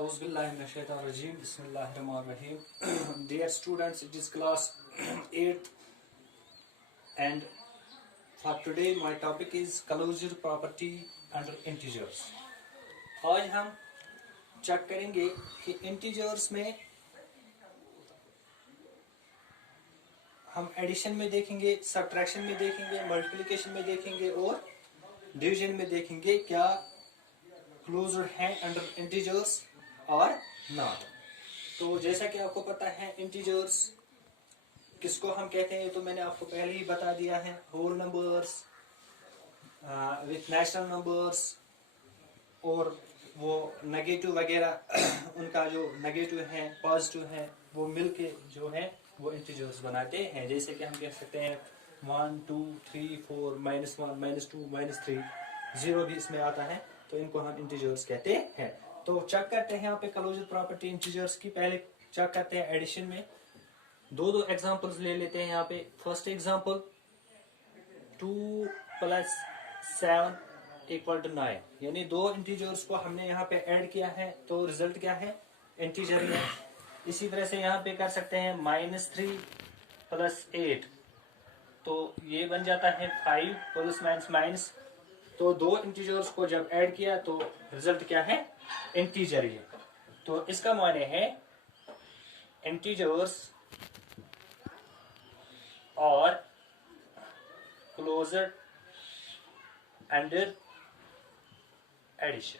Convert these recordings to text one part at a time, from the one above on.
Auzubillahiminash-shaytanir-rajim. Bismillahir-rahmanir-rahim. Dear students, it is class 8th and for today my topic is closure property under integers. आज हम check करेंगे कि integers में हम addition में देखेंगे, सब्ट्रैक्शन में देखेंगे, मल्टीप्लिकेशन में देखेंगे और डिवीजन में देखेंगे क्या क्लोज्ड है अंडर इंटीजर्स और नॉट। तो जैसा कि आपको पता है इंटीजर्स किसको हम कहते हैं, तो मैंने आपको पहले ही बता दिया है। Whole numbers with natural numbers और वो नेगेटिव वगैरह उनका जो नेगेटिव है पॉजिटिव है वो मिलके जो है वो इंटीजर्स बनाते हैं। जैसे कि हम कह सकते हैं 1 2 3 4 -1 -2 -3 0 भी इसमें आता है, तो इनको हम इंटीजर्स कहते हैं। तो चेक करते हैं यहाँ पे क्लोजर प्रॉपर्टी इंटीजर्स की। पहले चेक करते हैं एडिशन में दो एग्जांपल्स ले लेते हैं। यहाँ पे फर्स्ट एग्जांपल 2 + 7 = 9, यानी दो इंटीजर्स को हमने यहाँ पे ऐड किया है तो रिजल्ट क्या है, इंटीजर है। इसी तरह से यहाँ पे कर सकते हैं -3 + 8, तो ये बन जाता है 5 ± तो दो इंटीजर्स को जब ऐड किया तो रिजल्ट क्या है, इंटीजर है। तो इसका माने है इंटीजर्स और क्लोज्ड अंडर एडिशन।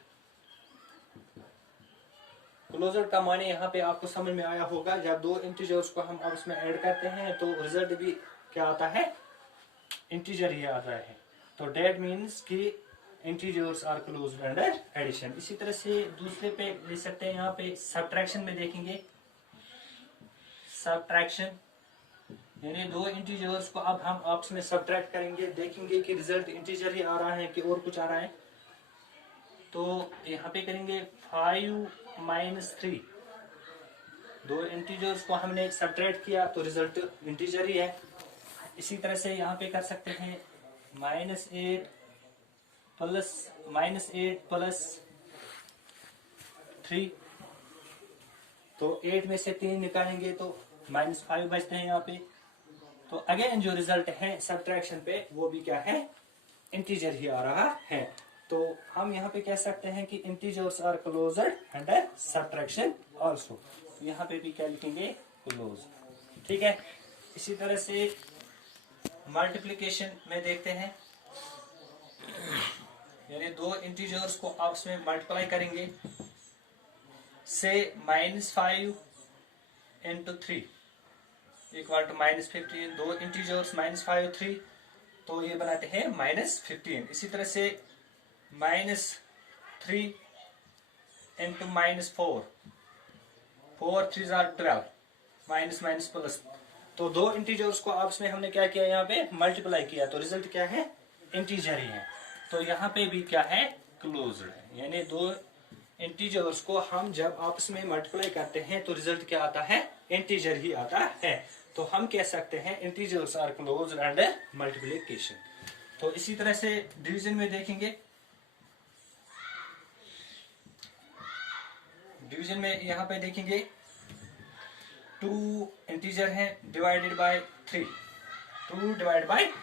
क्लोजर का माने यहाँ पे आपको समझ में आया होगा, जब दो इंटीजर्स को हम अब इसमें ऐड करते हैं तो रिजल्ट भी क्या आता है, इंटीजर ही आता है। तो डेट मीन्स कि integers are closed under addition. इसी तरह से दूसरे पे ले सकते हैं, यहाँ पे सब्ट्रैक्शन में देखेंगे। सब्ट्रैक्शन यानी दो इंटीजर्स को अब हम आपस में सब्ट्रैक्ट करेंगे, देखेंगे कि रिजल्ट इंटीजर ही आ रहा है कि और कुछ आ रहा है। तो यहाँ पे करेंगे 5 - 3, दो इंटीजर्स को हमने सब्ट्रैक्ट किया तो रिजल्ट इंटीजर ही है। इसी तरह से यहाँ पे कर सकते हैं -8 + 3, तो 8 में से 3 निकालेंगे तो -5 बचते हैं यहाँ पे। तो अगेन जो रिजल्ट है सब्ट्रैक्शन पे वो भी क्या है, इंटीजर ही आ रहा है। तो हम यहाँ पे कह सकते हैं कि integers are closed under subtraction also. यहाँ पे भी क्या लिखेंगे, क्लोज, ठीक है। इसी तरह से मल्टीप्लिकेशन में देखते हैं, यानी दो इंटीजर्स को आपस में मल्टीप्लाई करेंगे। से -5 × 3 = -15, दो इंटीजर्स -5 और 3, तो ये बनाते हैं -15। इसी तरह से -3 × -4, 4 3 = 12, माइनस प्लस, तो दो इंटीजर्स को आपस में हमने क्या किया, यहाँ पे मल्टीप्लाई किया तो रिजल्ट क्या है, इंटीजर ही है। तो यहाँ पे भी क्या है, क्लोज्ड है। यानी दो इंटीजर्स को हम जब आपस में मल्टीप्लाई करते हैं तो रिजल्ट क्या आता है, इंटीजर ही आता है। तो हम कह सकते हैं integers are closed under multiplication. तो इसी तरह से डिवीजन में देखेंगे। डिवीजन में यहाँ पे देखेंगे 2 इंटीजर है डिवाइडेड बाय 3, 2 /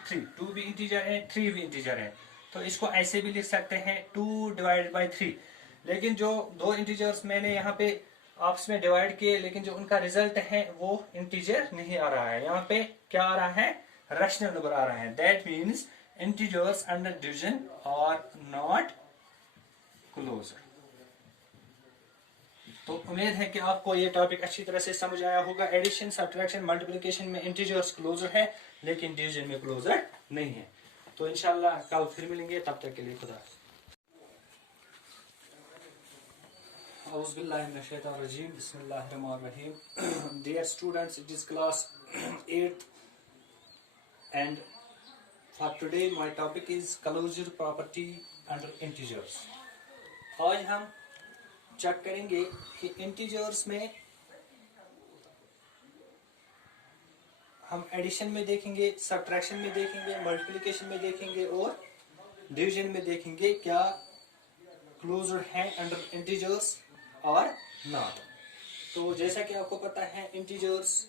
3, 2 भी इंटीजर है 3 भी इंटीजर है, तो इसको ऐसे भी लिख सकते हैं 2 / 3। लेकिन जो दो इंटीजर्स मैंने यहाँ पे आपस में डिवाइड किए, लेकिन जो उनका रिजल्ट है वो इंटीजर नहीं आ रहा है। यहाँ पे क्या आ रहा है, रैशनल नंबर आ रहा है। That means integers under division are not closed. तो उम्मीद है कि आपको ये टॉपिक अच्छी तरह से समझ आया होगा। एडिशन, सब्ट्रैक्शन, मल्टीप्लिकेशन में इंटीजर्स क्लोजर है लेकिन डिवीजन में क्लोजर नहीं है। तो इंशाल्लाह कल फिर मिलेंगे, तब तक के लिए खुदा। Auzubillahiminash-shaytanir-rajim. Bismillahir-rahmanir-rahim. Dear students, it is class 8th and for today my topic is closure property under integers. आज हम चेक करेंगे कि इंटीजर्स में हम एडिशन में देखेंगे, सब्ट्रैक्शन में देखेंगे, मल्टीप्लिकेशन में देखेंगे और डिवीजन में देखेंगे क्या क्लोज्ड है अंडर इंटीजर्स और नॉट। तो जैसा कि आपको पता है इंटीजर्स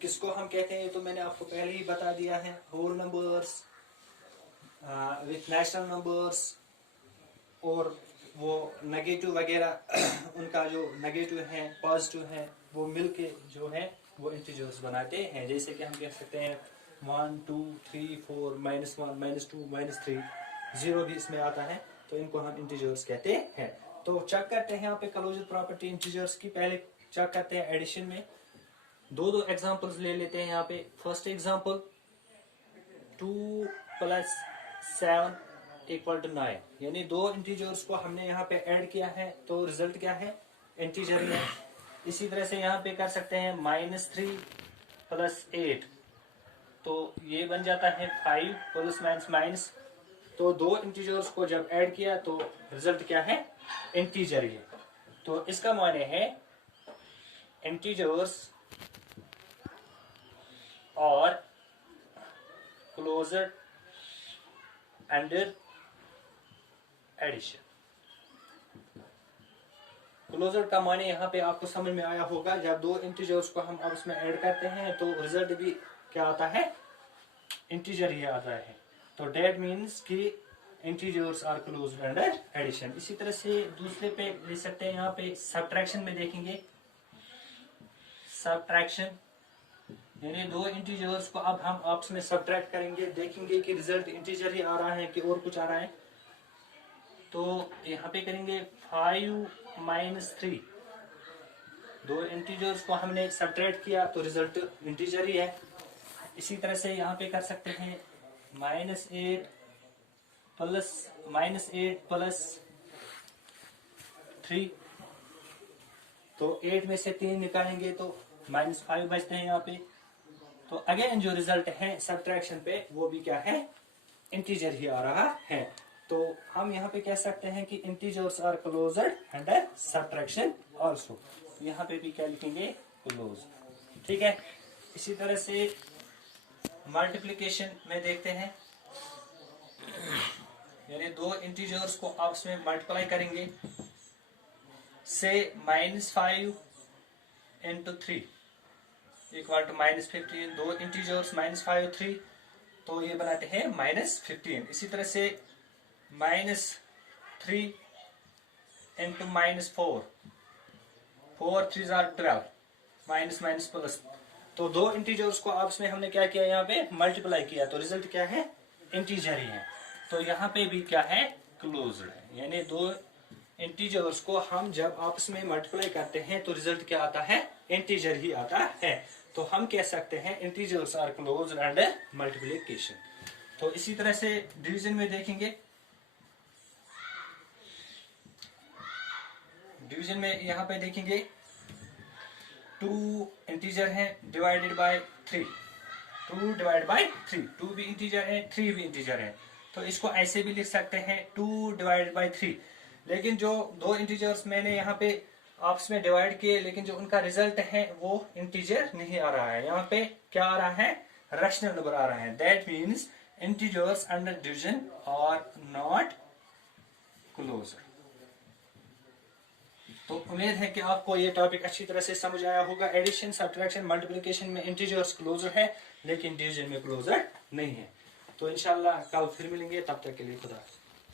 किसको हम कहते हैं, तो मैंने आपको पहले ही बता दिया है। Whole numbers with natural numbers और वो नेगेटिव वगैरह उनका जो नेगेटिव है पॉजिटिव है वो मिलके जो है वो इंटीजर्स बनाते हैं। जैसे कि हम कह सकते हैं 1 2 3 4 -1 -2 -3, 0 भी इसमें आता है, तो इनको हम इंटीजर्स कहते हैं। तो चेक करते हैं यहाँ पे क्लोजर प्रॉपर्टी इंटीजर्स की। पहले चेक करते हैं एडिशन में, दो एग्जांपल्स ले लेते हैं यहाँ पे। फर्स्ट एग्जांपल 2 + 7 = 9, यानी दो इंटीजर्स को हमने यहाँ पे ऐड किया है तो रिजल्ट क्या है, इंटीजर है। इसी तरह से यहाँ पे कर सकते हैं -3 + 8, तो ये बन जाता है 5 ± माइनस। तो दो इंटीजर्स को जब ऐड किया तो रिजल्ट क्या है, इंटीजर है। तो इसका माने है इंटीजर्स और क्लोजर अंडर एडिशन। क्लोजर का माने यहाँ पे आपको समझ में आया होगा, जब दो इंटीजर्स को हम अब उसमें ऐड करते हैं तो रिजल्ट भी क्या आता है, इंटीजर ही आता है। तो डेट मीन्स कि integers are closed under addition. इसी तरह से दूसरे पे ले सकते हैं, यहाँ पे सब्ट्रैक्शन में देखेंगे। सब्ट्रैक्शन यानी दो इंटीजर्स को अब हम आपस में सब्ट्रैक्ट करेंगे, देखेंगे कि रिजल्ट इंटीजर ही आ रहा है कि और कुछ आ रहा है। तो यहाँ पे करेंगे 5 - 3, दो इंटीजर्स को हमने सब्ट्रैक्ट किया तो रिजल्ट इंटीजर ही है। इसी तरह से यहाँ पे कर सकते हैं -8 + 3, तो 8 में से 3 निकालेंगे तो -5 बचते हैं यहाँ पे। तो अगेन जो रिजल्ट है सब्ट्रैक्शन पे वो भी क्या है, इंटीजर ही आ रहा है। तो हम यहाँ पे कह सकते हैं कि integers are closed under subtraction also. यहाँ पे भी क्या लिखेंगे, क्लोज। ठीक है। इसी तरह से मल्टीप्लिकेशन में देखते हैं, यानी दो इंटीजर्स को आपस में मल्टीप्लाई करेंगे। से -5 × 3 = -15, दो इंटीजर्स -5 और 3, तो ये बनाते हैं -15। इसी तरह से -3 × -4, 4 3 = 12, माइनस प्लस। तो दो इंटीजर्स को आपस में हमने क्या किया, यहाँ पे मल्टीप्लाई किया, तो रिजल्ट क्या है, इंटीजर ही है। तो यहाँ पे भी क्या है, क्लोज्ड है। यानी दो इंटीजर्स को हम जब आपस में मल्टीप्लाई करते हैं तो रिजल्ट क्या आता है, इंटीजर ही आता है। तो हम कह सकते हैं integers are closed under multiplication. तो इसी तरह से डिवीजन में देखेंगे। डिवीजन में यहाँ पे देखेंगे 2 इंटीजर है डिवाइडेड बाय 3, 2 / 3, 2 भी इंटीजर है 3 भी इंटीजर है, तो इसको ऐसे भी लिख सकते हैं 2 / 3। लेकिन जो दो इंटीजर्स मैंने यहाँ पे आपस में डिवाइड किए, लेकिन जो उनका रिजल्ट है वो इंटीजर नहीं आ रहा है। यहाँ पे क्या आ रहा है, रैशनल नंबर आ रहा है। That means integers under division are not closed. तो उम्मीद है कि आपको ये टॉपिक अच्छी तरह से समझ आया होगा। एडिशन, सब्ट्रैक्शन, मल्टीप्लिकेशन में इंटीजर्स क्लोजर है लेकिन डिवीजन में क्लोजर नहीं है। तो इंशाल्लाह कल फिर मिलेंगे, तब तक के लिए खुदा हाफिज़।